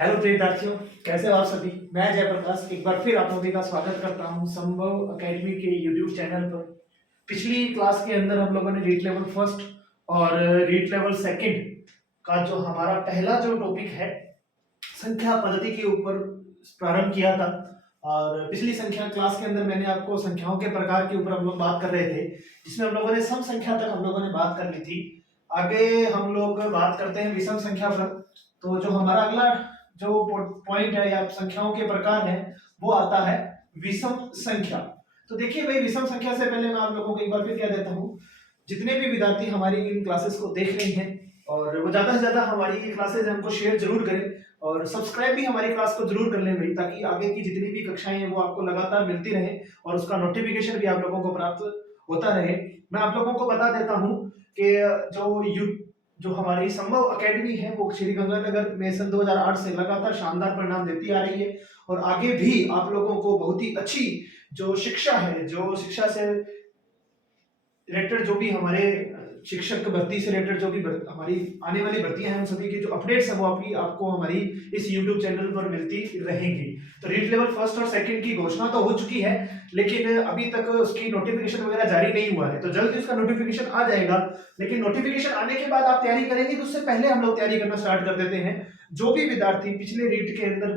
Hello प्रिय विद्यार्थियों, कैसे हो आप सभी। मैं जयप्रकाश एक बार फिर आप सभी का स्वागत करता हूं संभव एकेडमी के यूट्यूब चैनल पर। पिछली क्लास के अंदर हम लोगों ने रीट लेवल फर्स्ट और रीट लेवल सेकंड का जो हमारा पहला जो टॉपिक है संख्या पद्धति के ऊपर प्रारंभ किया था। और पिछली संख्या क्लास के अंदर मैंने आपको संख्याओं के प्रकार के ऊपर हम लोग बात कर रहे थे, जिसमें हम लोगों ने सम संख्या तक हम लोगों ने बात कर ली थी। आगे हम लोग बात करते हैं विषम संख्या पर। तो जो हमारा अगला जो पॉइंट है या संख्याओं के प्रकार है वो आता है विषम संख्या। तो देखिए भाई, विषम संख्या से पहले मैं आप लोगों को एक बार फिर कह देता हूँ, जितने भी विद्यार्थी हमारी इन क्लासेस को देख रहे हैं और वो ज्यादा से ज्यादा हमारी ये क्लासेस हमको शेयर जरूर करें और सब्सक्राइब भी हमारी क्लास को जरूर कर लें भाई, ताकि आगे की जितनी भी कक्षाएं हैं वो आपको लगातार मिलती रहे और उसका नोटिफिकेशन भी आप लोगों को प्राप्त होता रहे। मैं आप लोगों को बता देता हूँ कि जो हमारी संभव एकेडमी है वो श्री गंगानगर में सन 2008 से लगातार शानदार परिणाम देती आ रही है और आगे भी आप लोगों को बहुत ही अच्छी जो शिक्षा है, जो शिक्षा से रिलेटेड जो भी हमारे शिक्षक भर्ती से रिलेटेड जो भी हमारी आने वाली भर्तियां हैं उन सभी की जो अपडेट्स है वो आपको हमारी इस YouTube चैनल पर मिलती रहेंगी। तो रीट लेवल फर्स्ट और सेकंड की घोषणा तो हो चुकी है, लेकिन अभी तक उसकी नोटिफिकेशन वगैरह जारी नहीं हुआ है। तो जल्द उसका नोटिफिकेशन आ जाएगा, लेकिन नोटिफिकेशन आने के बाद आप तैयारी करेंगे तो उससे पहले हम लोग तैयारी करना स्टार्ट कर देते हैं। जो भी विद्यार्थी पिछले रीट के अंदर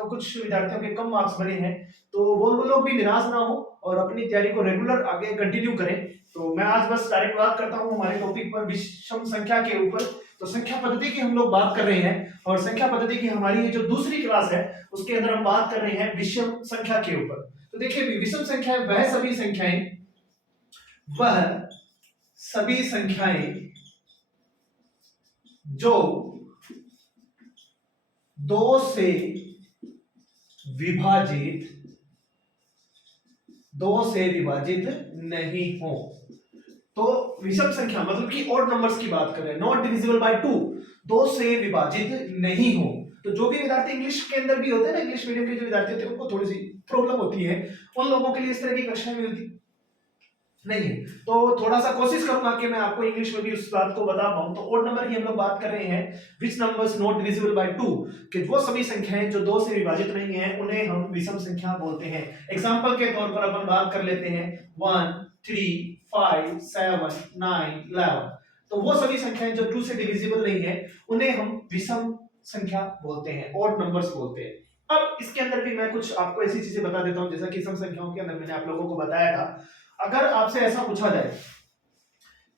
कुछ विद्यार्थियों के कम मार्क्स बने हैं तो वो लोग भी निराश ना हो और अपनी तैयारी को रेगुलर आगे कंटिन्यू करें। तो मैं आज बस डायरेक्ट बात करता हूं हमारे टॉपिक पर विषम संख्या के ऊपर। तो संख्या पद्धति की हम लोग बात कर रहे हैं और संख्या पद्धति की हमारी जो दूसरी क्लास है उसके अंदर हम बात कर रहे हैं विषम संख्या के ऊपर। तो देखिए, विषम संख्या वह सभी संख्याएं जो दो से विभाजित नहीं हो। तो विषम संख्या मतलब कि ऑड नंबर्स की बात कर रहे हैं, नॉट डिविजिबल बाय 2, दो से विभाजित नहीं हो। तो जो भी विद्यार्थी इंग्लिश के अंदर भी होते हैं ना, इंग्लिश मीडियम के जो विद्यार्थी होते हैं उनको थोड़ी सी प्रॉब्लम होती है, उन लोगों के लिए इस तरह की कक्षाएं मिलती नहीं है। तो थोड़ा सा कोशिश करूंगा कि मैं आपको इंग्लिश में भी उस बात को बता पाऊं। तो ऑड नंबर की हम लोग बात कर रहे हैं, विच नंबर्स नॉट डिविजिबल बाय 2, कि वो सभी संख्याएं जो 2 से विभाजित नहीं है उन्हें हम विषम संख्या बोलते हैं। एग्जांपल के तौर पर अपन बात कर लेते हैं 1 3 5 7 9 11। तो वो सभी संख्याएं जो 2 से डिविजिबल नहीं है उन्हें हम विषम संख्या बोलते हैं, ऑड नंबर्स बोलते हैं। अब इसके अंदर भी मैं कुछ आपको ऐसी चीजें बता देता हूं जैसा कि सम संख्याओं के अंदर मैंने आप लोगों को बताया था। अगर आपसे ऐसा पूछा जाए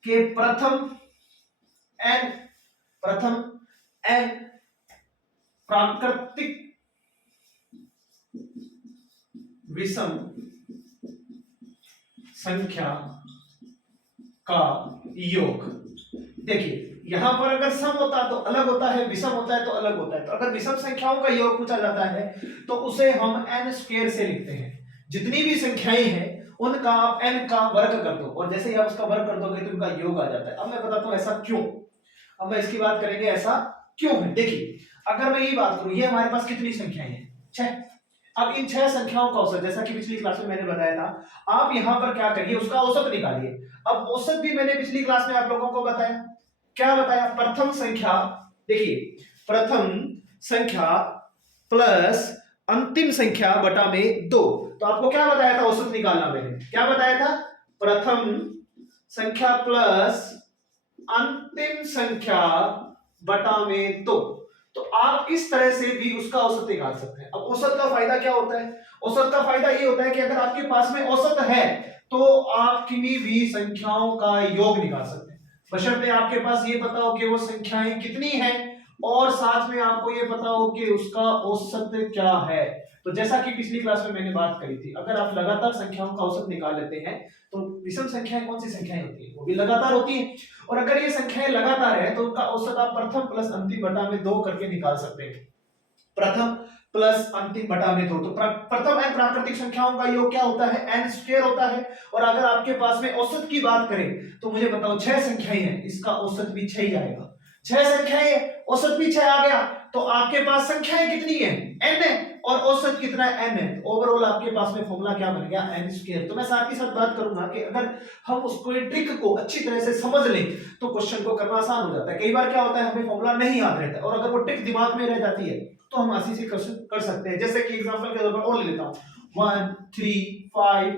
कि प्रथम n प्राकृतिक विषम संख्या का योग, देखिए यहां पर अगर सम होता है तो अलग होता है, विषम होता है तो अलग होता है। तो अगर विषम संख्याओं का योग पूछा जाता है तो उसे हम n स्क्वायर से लिखते हैं। जितनी भी संख्याएं हैं उनका आप n का वर्ग कर दो और जैसे ही आप उसका वर्ग कर दोगे तो उनका योग आ जाता है। अब मैं बताता हूं ऐसा क्यों। अब मैं इसकी बात करेंगे ऐसा क्यों है। देखिए, अगर मैं ये बात करूं, ये हमारे पास कितनी संख्याएं हैं, 6। अब इन 6 संख्याओं का औसत, जैसा कि पिछली क्लास में मैंने बताया था, आप यहां पर क्या करिए, उसका औसत निकालिए। अब औसत भी मैंने पिछली क्लास में आप लोगों को बताया, क्या बताया, प्रथम संख्या, देखिए प्रथम संख्या प्लस अंतिम संख्या बटा में 2। तो आपको क्या बताया था औसत निकालना, मैंने क्या बताया था, प्रथम संख्या प्लस अंतिम संख्या बटा में 2। तो आप इस तरह से भी उसका औसत निकाल सकते हैं। अब औसत का फायदा क्या होता है, औसत का फायदा ये होता है कि अगर आपके पास में औसत है तो आप किन्हीं भी संख्याओं का योग निकाल सकते हैं, बशर्ते आपके पास ये पता हो कि वो संख्याएं कितनी हैं और साथ में आपको ये पता हो कि उसका औसत क्या है। तो जैसा कि पिछली क्लास में मैंने बात करी थी, अगर आप लगातार संख्याओं का औसत निकाल लेते हैं तो विषम संख्याएं कौन सी संख्याएं होती है, वो भी लगातार होती है। और अगर ये संख्याएं लगातार है तो उनका औसत आप प्रथम प्लस अंतिम बटा में 2 करके निकाल सकते हैं। प्रथम प्लस अंतिम बटा में 2। तो प्रथम n प्राकृतिक संख्याओं का योग क्या होता है, n स्क्वायर होता है। और अगर आपके पास में औसत की बात करें तो मुझे बताओ 6 संख्याएं हैं, इसका औसत भी 6 ही आएगा। 6 संख्याएं, औसत भी 6 आ गया, तो आपके पास संख्याएं कितनी है, n है और औसत कितना है n है। ओवरऑल आपके पास में फॉर्मूला क्या बन गया n स्क्वायर। तो मैं साथ ही साथ बात करूंगा कि अगर हम उसको ट्रिक को अच्छी तरह से समझ लें तो क्वेश्चन को करना आसान हो जाता है। कई बार क्या होता है हमें फॉर्मूला नहीं याद रहता और अगर वो ट्रिक दिमाग में रह जाती है तो हम आसानी से क्वेश्चन कर सकते हैं। जैसे कि एग्जांपल के तौर पर और ले लेता हूं 1 3 5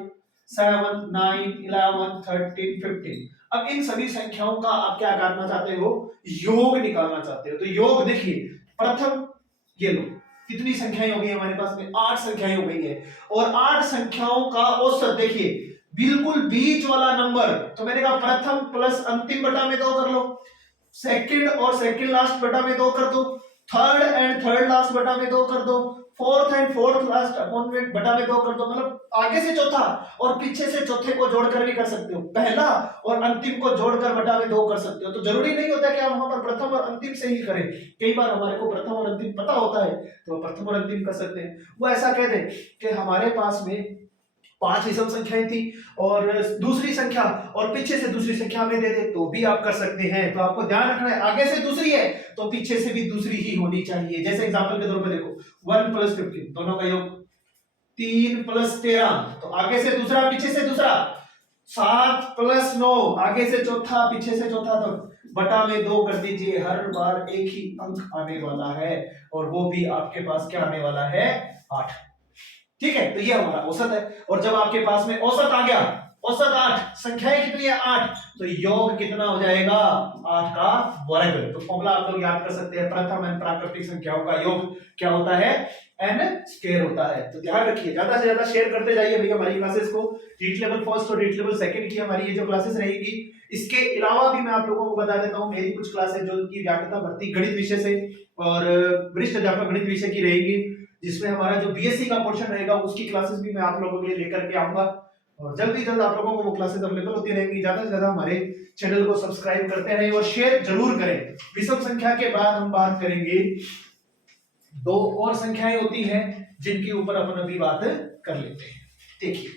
7 9 11 13 15। अब इन सभी संख्याओं का आप क्या करना चाहते हो, योग निकालना चाहते हो। तो योग देखिए, प्रथम ये लो कितनी संख्याएं हो गई हमारे पास में, 8 संख्याएं हो गई है और 8 संख्याओं का औसत देखिए बिल्कुल बीच वाला नंबर। तो मैंने कहा प्रथम प्लस अंतिम बटा में 2 कर लो, सेकंड और सेकंड लास्ट बटा में 2 कर दो, थर्ड एंड थर्ड लास्ट बटा में 2 कर दो, fourth and fourth last upon में बटा में 2 कर दो। मतलब आगे से चौथा और पीछे से चौथे को जोड़कर भी कर सकते हो, पहला और अंतिम को जोड़कर बटा में 2 कर सकते हो। तो जरूरी नहीं होता कि आप वहां पर प्रथम और अंतिम से ही करें। कई बार हमारे को प्रथम और अंतिम पता होता है तो प्रथम और अंतिम कर सकते हैं। वो ऐसा कह दे कि हमारे पास में 5 विषम संख्याएं थी और दूसरी संख्या और पीछे से दूसरी संख्या में दे दे तो भी आप कर सकते हैं। तो आपको ध्यान रखना है आगे से दूसरी है तो पीछे से भी दूसरी ही होनी चाहिए। जैसे एग्जांपल के तौर पर देखो 1 प्लस 15 दोनों का योग 3 प्लस 13, तो आगे से दूसरा पीछे से दूसरा, 7 प्लस 9 आगे से चौथा पीछे से चौथा, तो बटा में 2 कर दीजिए। हर बार एक ही अंक आने वाला है और वो भी आपके पास क्या आने वाला है, 8। ठीक है, तो ये हमारा औसत है। और जब आपके पास में औसत आ गया, औसत 8, संख्याएं कितनी है 8, तो योग कितना हो जाएगा 8 का वर्ग। तो फॉर्मूला आप लोग याद कर सकते हैं, प्रथम एन प्राकृतिक संख्याओं का योग क्या होता है, एन स्क्वायर होता है। तो ध्यान रखिए, ज्यादा से ज्यादा शेयर करते जाइए भैया हमारी क्लासेस को। रीट लेवल फर्स्ट और रीट लेवल सेकंड की हमारी ये जो क्लासेस रहेगी, इसके अलावा भी मैं आप लोगों को बता देता हूं मेरी कुछ क्लासेस जो की व्याख्याता भर्ती गणित विषय से और वरिष्ठ अध्यापक गणित विषय की रहेगी, जिसमें हमारा जो बीएससी का पोर्शन रहेगा उसकी क्लासेस भी मैं आप लोगों के लिए लेकर के आऊंगा और जल्दी जल्द आप लोगों को वो क्लासेस अवेलेबल होती रहेंगी। ज्यादा से ज्यादा हमारे चैनल को सब्सक्राइब करते रहें और शेयर जरूर करें। विषम संख्या के बाद हम बात करेंगे, 2 और संख्याएं होती हैं जिनके ऊपर अपन अभी बात कर लेते हैं। देखिए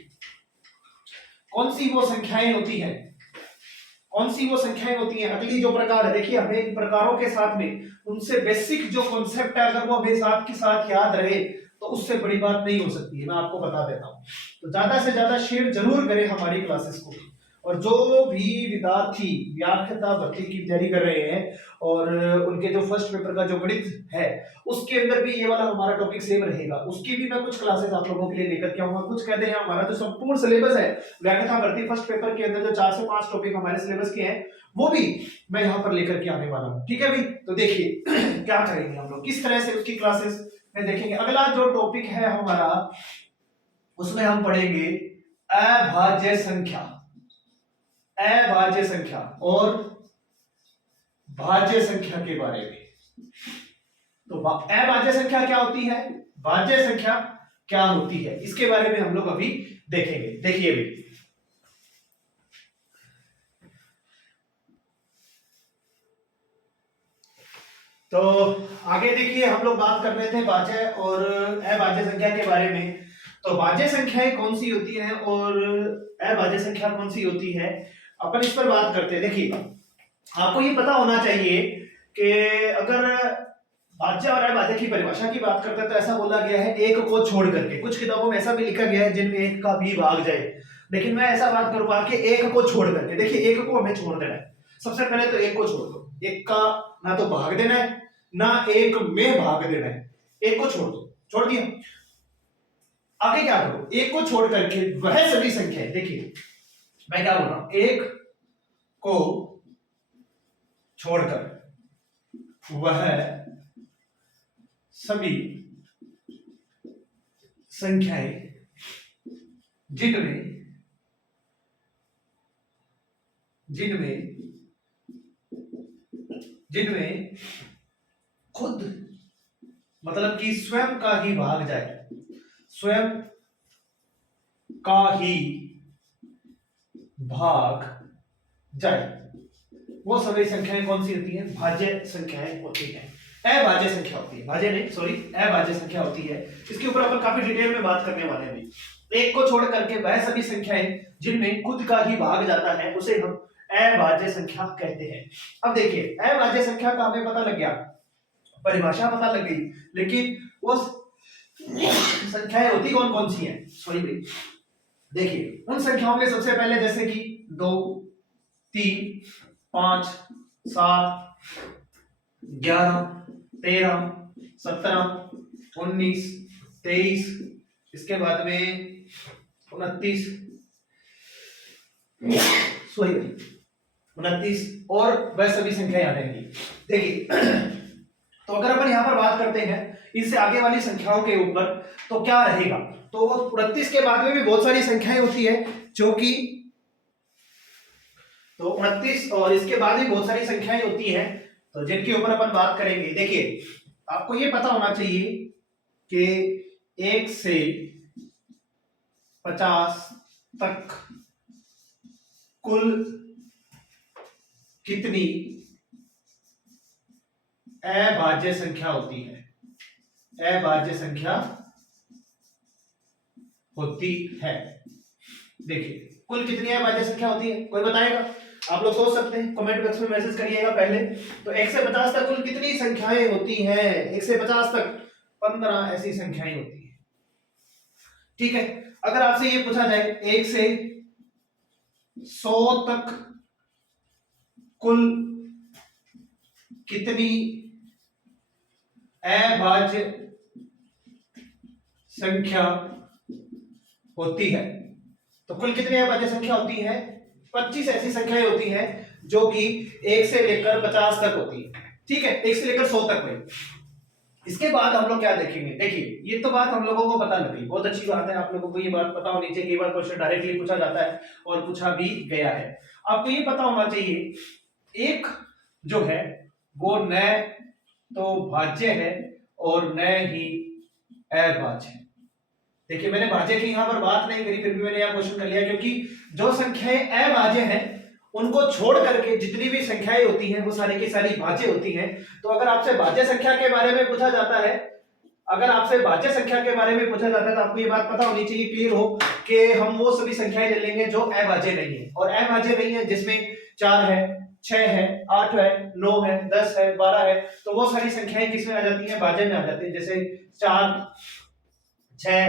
कौन सी वो संख्याएं होती हैं, कौन सी वो संख्याएं होती हैं। अगली जो प्रकार है, देखिए हमें इन प्रकारों के साथ में उनसे बेसिक जो कॉन्सेप्ट है अगर वो हमें साथ के साथ याद रहे तो उससे बड़ी बात नहीं हो सकती है, मैं आपको बता देता हूं। तो ज्यादा से ज्यादा शेयर जरूर करें हमारी क्लासेस को। और जो भी विद्यार्थी व्याख्याता भर्ती की तैयारी कर रहे हैं और उनके जो फर्स्ट पेपर का जो गणित है उसके अंदर भी ये वाला हमारा टॉपिक सेम रहेगा, उसकी भी मैं कुछ क्लासेस आप लोगों के लिए लेकर के आऊंगा। कुछ कहते हैं हमारा जो संपूर्ण सिलेबस है व्याख्याता भर्ती फर्स्ट पेपर के अंदर जो 4 से 5 टॉपिक हमारे सिलेबस के हैं वो भी मैं यहाँ पर लेकर के आने वाला हूँ। ठीक है भाई, तो देखिए क्या करेंगे हम लोग, किस तरह से उसकी क्लासेस में देखेंगे। अगला जो टॉपिक है हमारा उसमें हम पढ़ेंगे अभाज्य संख्या, अभाज्य संख्या और भाज्य संख्या के बारे में। तो अभाज्य संख्या क्या होती है, भाज्य संख्या क्या होती है, इसके बारे में हम लोग अभी देखेंगे। देखिए भी तो आगे देखिए हम लोग बात कर रहे थे भाज्य और अभाज्य संख्या के बारे में। तो भाज्य संख्याएं कौन सी होती हैं और अभाज्य संख्या कौन सी होती है, अपन इस पर बात करते हैं। देखिए आपको ये पता होना चाहिए कि अगर भाज्य और अभाज्य की परिभाषा की बात करते हैं तो ऐसा बोला गया है एक को छोड़ करके। कुछ किताबों में ऐसा भी लिखा गया है जिनमें एक का भी भाग जाए, लेकिन मैं ऐसा बात करूंगा कि एक को छोड़ करके। देखिए एक को हमें छोड़ देना है, सबसे पहले तो एक को छोड़ दो। एक का ना तो भाग देना है ना एक में भाग देना है, एक को छोड़ दो, छोड़ दिया। आगे क्या करो, एक को छोड़ करके वह सभी संख्याएं, देखिए मैं क्या बोल रहा हूं, एक को छोड़कर वह सभी संख्याएं जिनमें जिनमें जिनमें खुद मतलब कि स्वयं का ही भाग जाए, स्वयं का ही भाग जाए, वो सभी संख्याएं कौन सी होती हैं, भाज्य संख्याएं होती हैं। अभाज्य संख्या होती है, भाज्य नहीं सॉरी अभाज्य संख्या होती है। इसके ऊपर अपन काफी डिटेल में बात करने वाले हैं। एक को छोड़ करके वह सभी संख्याएं जिनमें खुद का ही भाग जाता है उसे हम अभाज्य संख्या कहते हैं। अब देखिए अभाज्य संख्या का हमें पता लग गया, परिभाषा पता लग गई, लेकिन उस संख्याएं होती कौन कौन सी हैं, सॉरी भाई, देखिए उन संख्याओं में सबसे पहले जैसे कि 2, 3, 5, 7, 11, 13, 17, 19, 23, इसके बाद में 29, सॉरी 29 और वह सभी संख्याएं आ जाएंगी। देखिए तो अगर अपन यहां पर बात करते हैं इससे आगे वाली संख्याओं के ऊपर तो क्या रहेगा, तो 29 के बाद में भी बहुत सारी संख्याएं होती है जो कि, तो 29 और इसके बाद भी बहुत सारी संख्याएं होती हैं तो जिनके ऊपर अपन बात करेंगे। देखिए आपको ये पता होना चाहिए कि 1 से 50 तक कुल कितनी अभाज्य संख्या होती है, अभाज्य संख्या होती है। देखिए कुल कितनी अभाज्य संख्या होती है, कोई बताएगा? आप लोग सोच सकते हैं, कमेंट बॉक्स में मैसेज करिएगा पहले। तो 1 से 50 तक कुल कितनी संख्याएं होती हैं? 1 से 50 तक 15 ऐसी संख्याएं होती हैं। ठीक है, अगर आपसे ये पूछा जाए 1 से 100 तक कुल कितनी अभाज्य संख्या होती है, तो कुल कितनी अभाज्य संख्या होती है? 25 ऐसी संख्याएं होती हैं जो कि 1 से लेकर 50 तक होती है। ठीक है, 1 से लेकर 100 तक में। इसके बाद हम लोग क्या देखेंगे, देखिए ये तो बात हम लोगों को पता लगी, बहुत अच्छी बात है, आप लोगों को ये बात पता होनी चाहिए। कई बार क्वेश्चन डायरेक्टली पूछा जाता है और पूछा भी गया है। आपको ये पता होना चाहिए एक जो है वो न तो भाज्य है और न ही अभाज्य है। देखिए मैंने भाज्य की यहां पर बात नहीं करी, फिर भी मैंने यहां क्वेश्चन कर लिया क्योंकि जो संख्याएं अभाज्य हैं उनको छोड़ करके जितनी भी संख्याएं होती हैं वो सारी की सारी भाज्य होती हैं। तो अगर आपसे भाज्य संख्या के बारे में पूछा जाता है, अगर आपसे भाज्य संख्या के बारे में पूछा जाता है तो आपको ये बात पता होनी चाहिए, क्लियर हो कि हम वो सभी संख्याएं ले लेंगे जो अभाज्य नहीं है। और अभाज्य नहीं है जिसमें 4 है, 6 है, 8 है, 9 है, 10 है, 12 है, तो वो सारी संख्याएं किसमें आ जाती हैं? भाज्य में आ जाती है। जैसे 4, 6,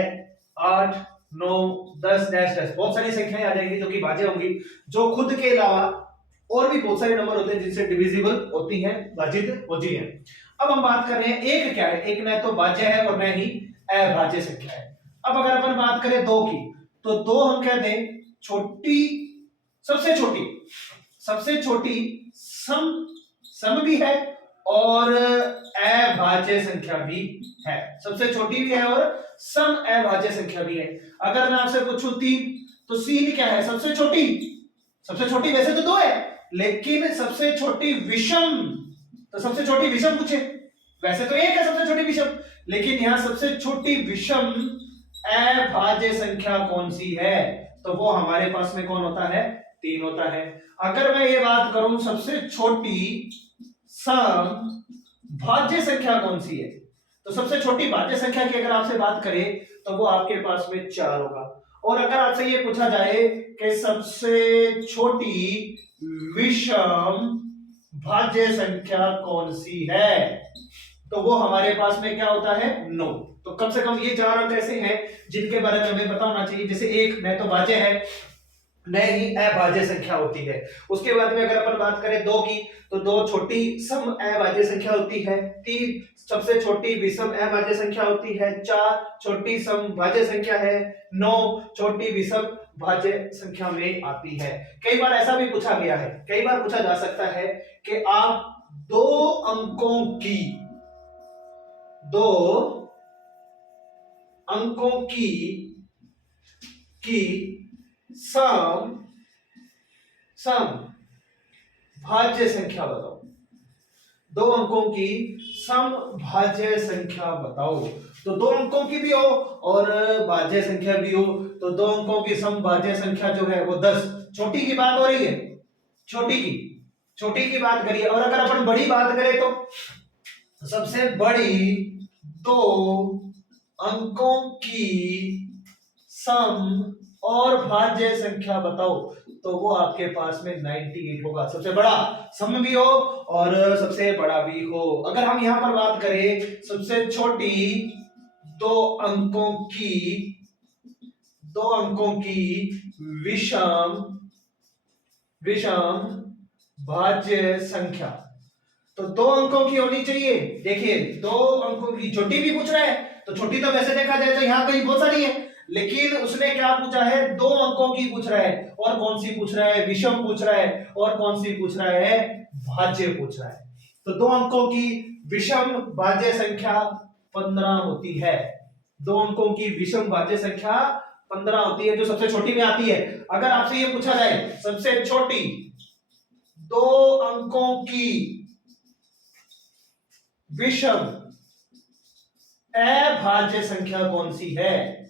8, 9, 10 डैश डैश, बहुत सारी संख्याएं आ जाएंगी जो कि भाज्य होंगी, जो खुद के अलावा और भी बहुत सारे नंबर होते हैं जिनसे डिविजिबल होती हैं, भाजित होती हैं। अब हम बात कर रहे हैं एक क्या है, एक न तो भाज्य है और न ही अभाज्य संख्या है। अब अगर अपन बात करें 2 की, तो 2 हम कहते हैं छोटी, सबसे छोटी सम भी है और अभाज्य संख्या भी है, सबसे छोटी भी है और सम अभाज्य संख्या भी है। अगर मैं आपसे पूछूं 3, तो 3 क्या है? सबसे छोटी वैसे तो 2 है लेकिन सबसे छोटी विषम, तो सबसे छोटी विषम पूछे, वैसे तो 1 है सबसे छोटी विषम, लेकिन यहां सबसे छोटी विषम अभाज्य संख्या कौन सी है? तो वो हमारे पास में कौन होता है? 3 होता है। अगर मैं ये बात करूं सबसे छोटी सम भाज्य संख्या कौन सी है, तो सबसे छोटी भाज्य संख्या की अगर आपसे बात करें तो वो आपके पास में 4 होगा। और अगर आपसे ये पूछा जाए कि सबसे छोटी विषम भाज्य संख्या कौन सी है, तो वो हमारे पास में क्या होता है? 9। तो कम से कम ये 4 अंक ऐसे हैं जिनके बारे में हमें पता होना चाहिए। जैसे 1 न तो भाज्य है न ही अभाज्य संख्या होती है। उसके बाद में अगर अपन बात करें 2 की, तो 2 छोटी सम अभाज्य संख्या होती है, 3 सबसे छोटी विषम अभाज्य संख्या होती है, 4 छोटी सम भाज्य संख्या है, 9 छोटी विषम भाज्य संख्या में आती है। कई बार ऐसा भी पूछा गया है, कई बार पूछा जा सकता है कि आप 2 अंकों की सम भाज्य संख्या बताओ, 2 अंकों की सम भाज्य संख्या बताओ। तो 2 अंकों की भी हो और भाज्य संख्या भी हो, तो 2 अंकों की सम भाज्य संख्या जो है वो 10। छोटी की बात हो रही है, छोटी की बात करिए। और अगर अपन बड़ी बात करें तो सबसे बड़ी 2 अंकों की सम और भाज्य संख्या बताओ, तो वो आपके पास में 98 होगा। सबसे बड़ा सम भी हो और सबसे बड़ा भी हो। अगर हम यहां पर बात करें सबसे छोटी दो अंकों की विषम विषम भाज्य संख्या। तो दो अंकों की होनी चाहिए। देखिए दो अंकों की, छोटी भी पूछ रहा है तो छोटी तो वैसे देखा जाए तो यहाँ कहीं बहुत सारी है, लेकिन उसने क्या पूछा है, दो अंकों की पूछ रहा है। और कौन सी पूछ रहा है, विषम पूछ रहा है। और कौन सी पूछ रहा है, भाज्य पूछ रहा है। तो दो अंकों की विषम भाज्य संख्या 15 होती है। दो अंकों की विषम भाज्य संख्या 15 होती है, जो सबसे छोटी में आती है। अगर आपसे ये पूछा जाए सबसे छोटी दो अंकों की विषम अभाज्य संख्या कौन सी है,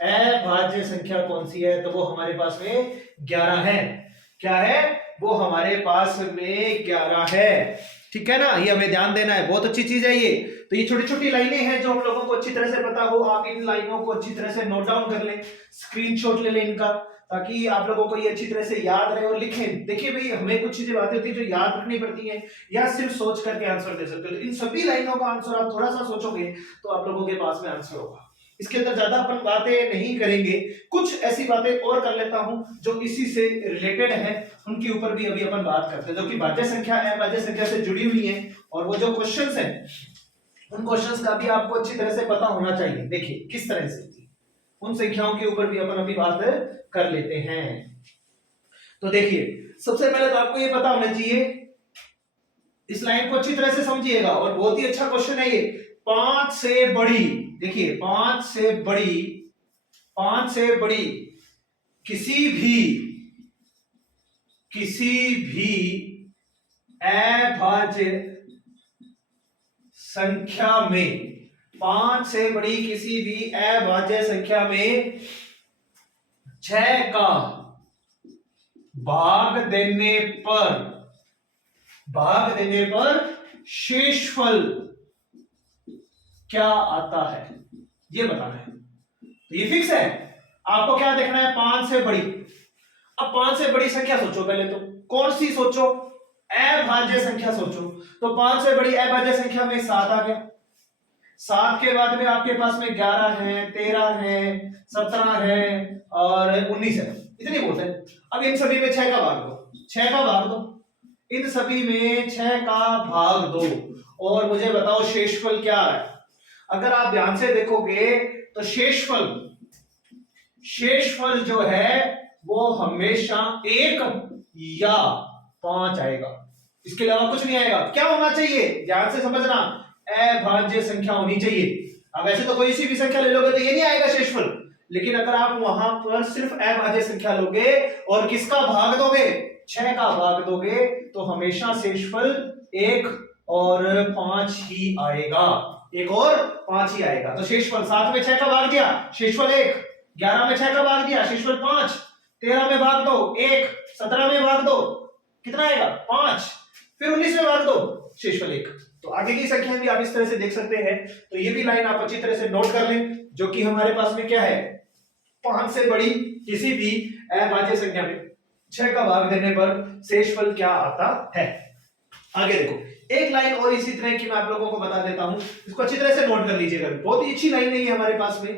अभाज्य संख्या कौन सी है, तो वो हमारे पास में 11 है। क्या है, वो हमारे पास में 11 है। ठीक है ना, ये हमें ध्यान देना है, बहुत अच्छी चीज है ये। तो ये छोटी छोटी लाइनें हैं जो हम लोगों को अच्छी तरह से पता हो। आप इन लाइनों को अच्छी तरह से नोट डाउन कर लें, स्क्रीनशॉट ले लें इनका, ताकि आप लोगों को ये अच्छी तरह से याद रहे और लिखें। देखिए भाई, हमें कुछ चीजें बातें होती है जो याद रखनी पड़ती हैं, या सिर्फ सोच करके आंसर दे सकते हो। इन सभी लाइनों का आंसर आप थोड़ा सा सोचोगे तो आप लोगों के पास में आंसर होगा। इसके अंदर ज्यादा अपन बातें नहीं करेंगे, कुछ ऐसी बातें और कर लेता हूं जो इसी से रिलेटेड है, उनके ऊपर भी अभी अपन बात करते हैं, जो कि भाज्य संख्या है, भाज्य संख्या से जुड़ी हुई है। और वो जो क्वेश्चंस हैं, उन क्वेश्चंस का भी आपको अच्छी तरह से पता होना चाहिए। देखिए किस तरह से, उन संख्याओं के ऊपर भी अपन अभी बात कर लेते हैं। तो देखिए सबसे पहले तो आपको ये पता होना चाहिए, इस लाइन को अच्छी तरह से समझिएगा, और बहुत ही अच्छा क्वेश्चन है ये। 5 से बड़ी, देखिए 5 से बड़ी किसी भी अभाज्य संख्या में, 5 से बड़ी किसी भी अभाज्य संख्या में 6 का भाग देने पर शेषफल क्या आता है, ये बताना है। तो ये फिक्स है, आपको क्या देखना है, 5 से बड़ी। अब 5 से बड़ी संख्या सोचो, पहले तो कौन सी सोचो, अभाज्य संख्या सोचो। तो 5 से बड़ी अभाज्य संख्या में 7 आ गया। 7 के बाद में आपके पास में 11 है, 13 है, 17 है और 19 है, इतनी बहुत है। अब इन सभी में 6 का भाग दो, 6 का भाग दो, इन सभी में 6 का भाग दो, और मुझे बताओ शेषफल क्या है। अगर आप ध्यान से देखोगे तो शेषफल जो है वो हमेशा 1 या 5 आएगा, इसके अलावा कुछ नहीं आएगा। क्या होना चाहिए, ध्यान से समझना, अभाज्य संख्या होनी चाहिए। अब वैसे तो कोई सी भी संख्या ले लोगे तो ये नहीं आएगा शेषफल, लेकिन अगर आप वहां पर सिर्फ अभाज्य संख्या लोगे और किसका भाग दोगे, 6 का भाग दोगे, तो हमेशा शेषफल 1 और 5 ही आएगा, 1 और 5 ही आएगा। तो शेषफल 7 में 6 का भाग दिया, शेषफल 1, 11 में 6 का भाग दिया, शेषफल 5, 13 में भाग दो 1, 17 में भाग दो, कितना आएगा 5, फिर 19 में भाग दो, शेषफल 1। तो आगे की संख्या भी आप इस तरह से देख सकते हैं। तो ये भी लाइन आप अच्छी तरह से नोट कर लें, जो कि हमारे पास में क्या है, 5 से बड़ी किसी भी अभाज्य संख्या में 6 का भाग देने पर शेषफल क्या आता है। आगे देखो, एक लाइन और इसी तरह की मैं आप लोगों को बता देता हूं, इसको अच्छी तरह से नोट कर लीजिएगा। बहुत ही अच्छी लाइन है ये हमारे पास में।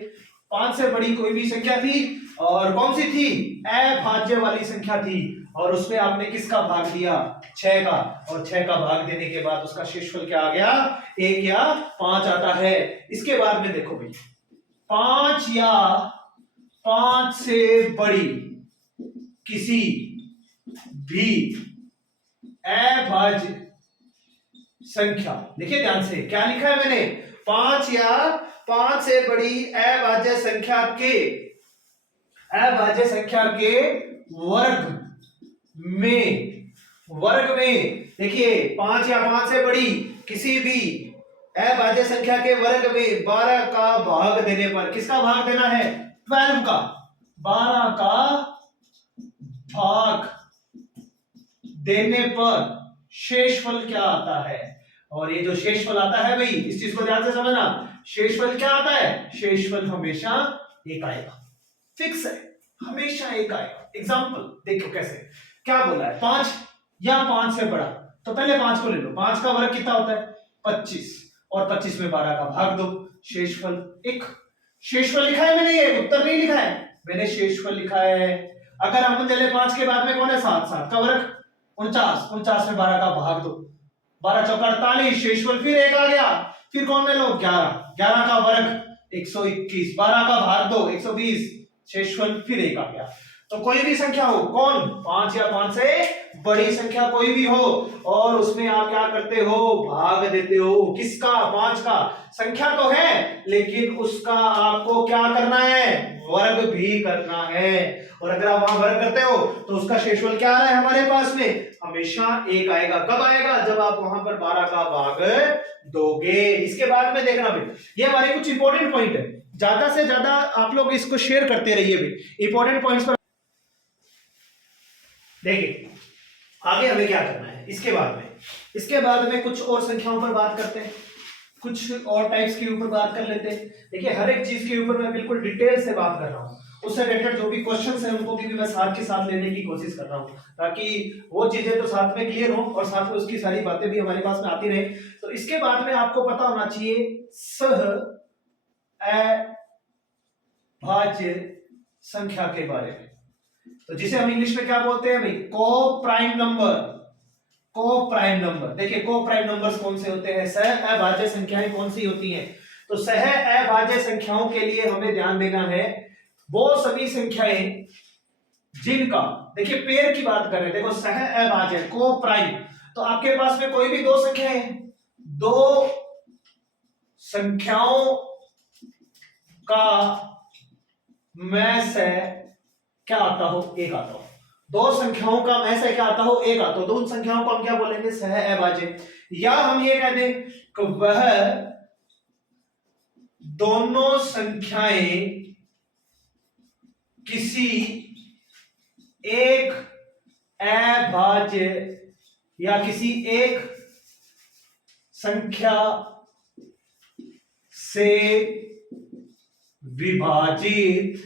5 से बड़ी कोई भी संख्या थी, और कौन सी थी, अभाज्य वाली संख्या थी, और उसमें आपने किसका भाग दिया, 6 का, और 6 का भाग देने के बाद उसका शेषफल क्या आ गया, 1 या 5 आता है। इसके बाद में देखो भाई, 5 या 5 से बड़ी किसी भी अभाज्य संख्या, देखिए ध्यान से क्या लिखा है मैंने, 5 या 5 से बड़ी अभाज्य संख्या के वर्ग में देखिए 5 या 5 से बड़ी किसी भी अभाज्य संख्या के वर्ग में 12 का भाग देने पर, किसका भाग देना है, 12 का, 12 का भाग देने पर शेषफल क्या आता है। और ये जो शेषफल आता है भाई, इस चीज को ध्यान से समझना, शेषफल क्या आता है, शेषफल हमेशा 1 आएगा, फिक्स है, हमेशा 1 आएगा। एग्जांपल देखो कैसे, क्या बोला है, 5 या 5 से बड़ा, तो पहले 5 को ले लो, 5 का वर्ग कितना होता है 25, और 25 में 12 का भाग दो, शेषफल एक। शेषफल लिखा है मैंने, ये उत्तर नहीं लिखा है मैंने, शेषफल लिखा है। अगर हम चले 5 के बाद में कौन है 7, 7 का वर्ग 49, 49 में 12 का भाग दो, 12 चौका 48, शेषफल फिर एक आ गया, फिर कौन ले लो 11, 11 का वर्ग 121, 12 का भाग दो 120, शेषफल फिर एक आ गया। तो कोई भी संख्या हो, कौन 5 या 5 से बड़ी संख्या कोई भी हो, और उसमें आप क्या करते हो, भाग देते हो। किसका? 5 का। संख्या तो है लेकिन उसका आपको क्या करना है, वर्ग भी करना है। और अगर आप वहां वर्ग करते हो तो उसका शेषफल क्या आ रहा है हमारे पास में, हमेशा 1 आएगा। कब आएगा? जब आप वहां पर 12 का भाग दोगे। इसके बाद में देखना भाई, ये हमारे कुछ इंपॉर्टेंट पॉइंट है, ज्यादा से ज्यादा आप लोग इसको शेयर करते रहिए भाई, इंपॉर्टेंट पॉइंट्स पर। देखिए आगे हमें क्या करना है इसके बाद में कुछ और संख्याओं पर बात करते हैं, कुछ और टाइप्स के ऊपर बात कर लेते हैं। देखिए हर एक चीज के ऊपर मैं बिल्कुल डिटेल से बात कर रहा हूँ, उससे रिलेटेड जो भी क्वेश्चंस हैं उनको भी मैं साथ के साथ लेने की कोशिश कर रहा हूँ, ताकि वो चीजें तो साथ में क्लियर हो और साथ में उसकी सारी बातें भी हमारे पास में आती रहे। तो इसके बाद में आपको पता होना चाहिए सह अभाज्य संख्या के बारे में, तो जिसे हम इंग्लिश में क्या बोलते हैं भाई, को प्राइम नंबर। को प्राइम नंबर, देखिए को प्राइम नंबर्स कौन से होते हैं, सह अभाज्य संख्याएं कौन सी होती हैं। तो सह अभाज्य संख्याओं के लिए हमें ध्यान देना है वो सभी संख्याएं जिनका, देखिए पेयर की बात कर रहे हैं, देखो सह अभाज्य को प्राइम, तो आपके पास में कोई भी दो संख्याएं हैं, दो संख्याओं का मैं से क्या आता हो, एक आता हो। दो संख्याओं का मैं से क्या आता हो, एक आता हो। तो उन संख्याओं को हम क्या बोलेंगे, सह अभाज्य। या हम ये कह दें कि वह दोनों संख्याएं किसी एक अभाज्य या किसी एक संख्या से विभाजित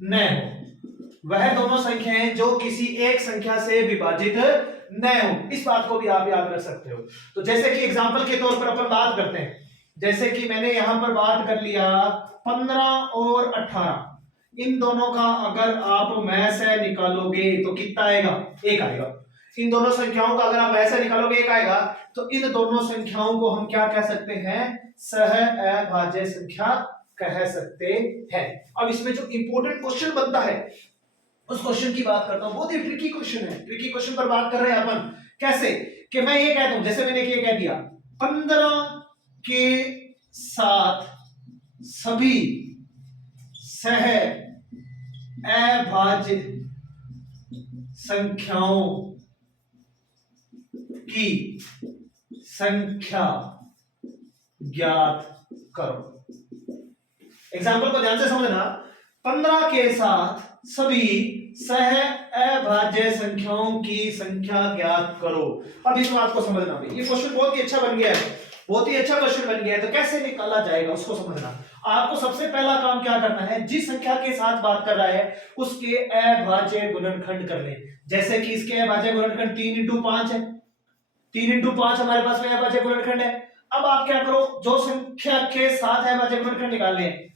न हो। वह दोनों संख्याएं जो किसी एक संख्या से विभाजित न हो, इस बात को भी आप याद रख सकते हो। तो जैसे कि एग्जांपल के तौर पर अपन बात करते हैं, जैसे कि मैंने यहां पर बात कर लिया 15 और 18, इन दोनों का अगर आप मैं से निकालोगे तो कितना आएगा, एक आएगा। इन दोनों संख्याओं का अगर आप मैं से निकालोगे एक आएगा, तो इन दोनों संख्याओं को हम क्या कह सकते हैं, सह अभाज्य संख्या कह सकते हैं। अब इसमें जो इंपॉर्टेंट क्वेश्चन बनता है उस क्वेश्चन की बात करता हूं, बहुत ही ट्रिकी क्वेश्चन है, ट्रिकी क्वेश्चन पर बात कर रहे हैं अपन। कैसे कि मैं ये कहता हूं, जैसे मैंने ये कह दिया 15 के साथ सभी सह अभाज्य संख्याओं की संख्या ज्ञात करो। एग्जाम्पल को ध्यान से समझना, 15 के साथ सभी सह अभाज्य संख्याओं की संख्या ज्ञात करो। अब इस बात को समझना भाई, ये क्वेश्चन बहुत ही अच्छा बन गया है, बहुत ही अच्छा क्वेश्चन बन गया है। तो कैसे निकाला जाएगा उसको समझना। आपको सबसे पहला काम क्या करना है, जिस संख्या के साथ बात कर रहा है उसके अभाज्य गुणनखंड कर ले। जैसे कि इसके अभाज्य गुणनखंड 3 इंटू 5 है, 3 इंटू 5 हमारे पास में अभाज्य गुणनखंड है। अब आप क्या करो, जो संख्या के साथ अभाज्य गुणनखंड निकालने हैं,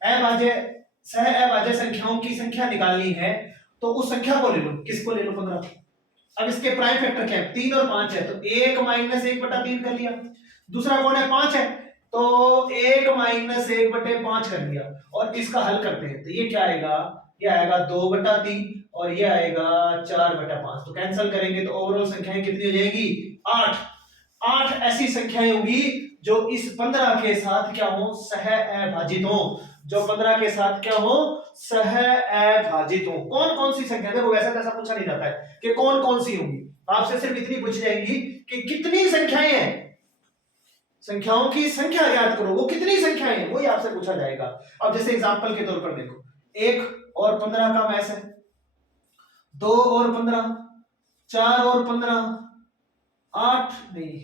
अभाज्य सह अभाज्य संख्याओं की संख्या निकालनी है, तो उस संख्या को ले लो। किसको ले लो, 15। अब इसके प्राइम फैक्टर क्या है, 3 और 5 है, तो 1 माइनस 1/3 कर लिया। दूसरा कौन है, 5 है, तो 1 माइनस 1/5 कर लिया। और इसका हल करते हैं तो ये क्या आएगा, ये आएगा 2/3 और ये आएगा 4/5। तो कैंसिल करेंगे तो ओवरऑल संख्याएं कितनी हो जाएगी, 8। 8 ऐसी संख्याएं होंगी जो इस 15 के साथ क्या हो, सह अभाजित हो, जो 15 के साथ क्या हो, सह अभाजित हो। कौन कौन सी संख्या, देखो वैसा कैसा पूछा नहीं जाता है कि कौन कौन सी होंगी, आपसे सिर्फ इतनी पूछ जाएंगी कि कितनी संख्याएं हैं, संख्याओं की संख्या याद करो, वो कितनी संख्याएं हैं वही आपसे पूछा जाएगा। अब जैसे एग्जांपल के तौर पर देखो, 1 और 15 का मैच है, 2 और 15, 4 और 15, 8 नहीं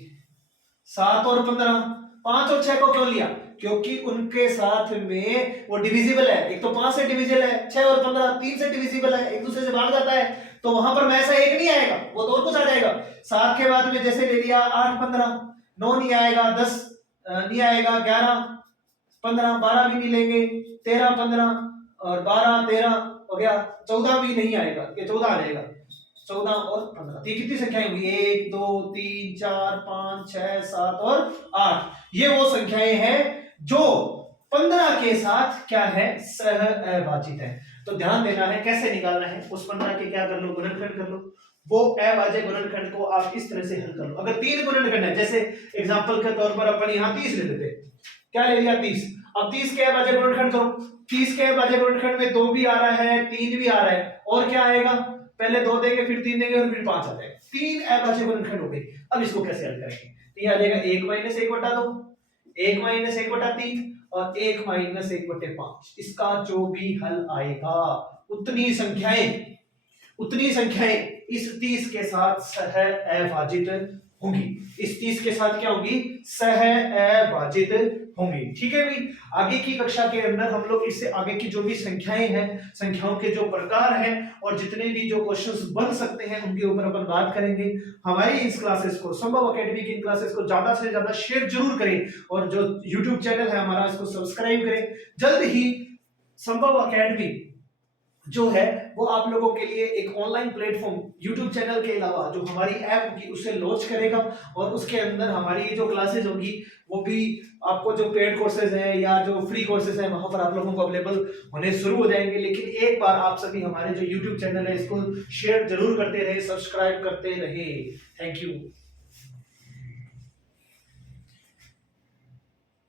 7 और 15, 5 और 6 को क्यों लिया, क्योंकि उनके साथ में वो डिविजिबल है। एक तो 5 से डिविजिबल है, 6 और 15 3 से डिविजिबल है, एक दूसरे से भाग जाता है, तो वहां पर मैसा एक नहीं आएगा, वो तो और कुछ आ जाएगा। 7 के बाद में जैसे ले लिया 8 15, 9 नहीं आएगा, 10 नहीं आएगा, 11 15 12 भी नहीं लेंगे, 13 15 और 12 13 हो गया, 14 भी नहीं आएगा, ये 14 आ जाएगा, 14 और 15, तो कितनी संख्याएं होंगी, 1 2 3 4 5 6 7 और 8। ये वो संख्याएं हैं जो 15 के साथ क्या है, सह अभाजित है। तो ध्यान देना है कैसे निकालना है, उस 15 के क्या कर लो, गुणनखंड कर लो। वो अभाज्य गुणनखंड को आप इस तरह से हल कर लो। अगर 3 गुणनखंड है, जैसे एग्जांपल के तौर पर अपन यहां 30 ले लेते, क्या ले लिया 30, अब 30 के अभाज्य गुणनखंड करो, 30 के अभाज्य गुणनखंड में 2 भी आ रहा है, 3 भी आ रहा है, और क्या आएगा, पहले 2 देंगे, फिर 3 देंगे और फिर 5 आ जाएगा, 3 अभाज्य गुणनखंड हो गए। अब इसको कैसे हल करेंगे, तो ये आ जाएगा 1 माइनस 1 बटा 2, 1 माइनस 1 बटा 3 और 1 माइनस 1 बटे 5। इसका जो भी हल आएगा उतनी संख्याएं इस 30 के साथ सह अभाजित होंगी, इस 30 के साथ क्या होंगी, सह अभाजित होंगी। ठीक है भाई, आगे की कक्षा के अंदर हम लोग इससे आगे की जो भी संख्याएं हैं, संख्याओं के जो प्रकार हैं और जितने भी जो क्वेश्चंस बन सकते हैं उनके ऊपर अपन बात करेंगे। हमारी इस क्लासेस को, संभव एकेडमी की इन क्लासेस को ज्यादा से ज्यादा शेयर जरूर करें और जो यूट्यूब चैनल है हमारा इसको सब्सक्राइब करें। जल्द ही संभव एकेडमी जो है वो आप लोगों के लिए एक ऑनलाइन प्लेटफॉर्म यूट्यूब चैनल के अलावा जो हमारी ऐप होगी उसे लॉन्च करेगा और उसके अंदर हमारी जो क्लासेस होगी वो भी आपको जो पेड कोर्सेज हैं या जो फ्री कोर्सेज हैं वहां पर आप लोगों को अवेलेबल होने शुरू हो जाएंगे। लेकिन एक बार आप सभी हमारे जो यूट्यूब चैनल है इसको शेयर जरूर करते रहे, सब्सक्राइब करते रहे। Thank you.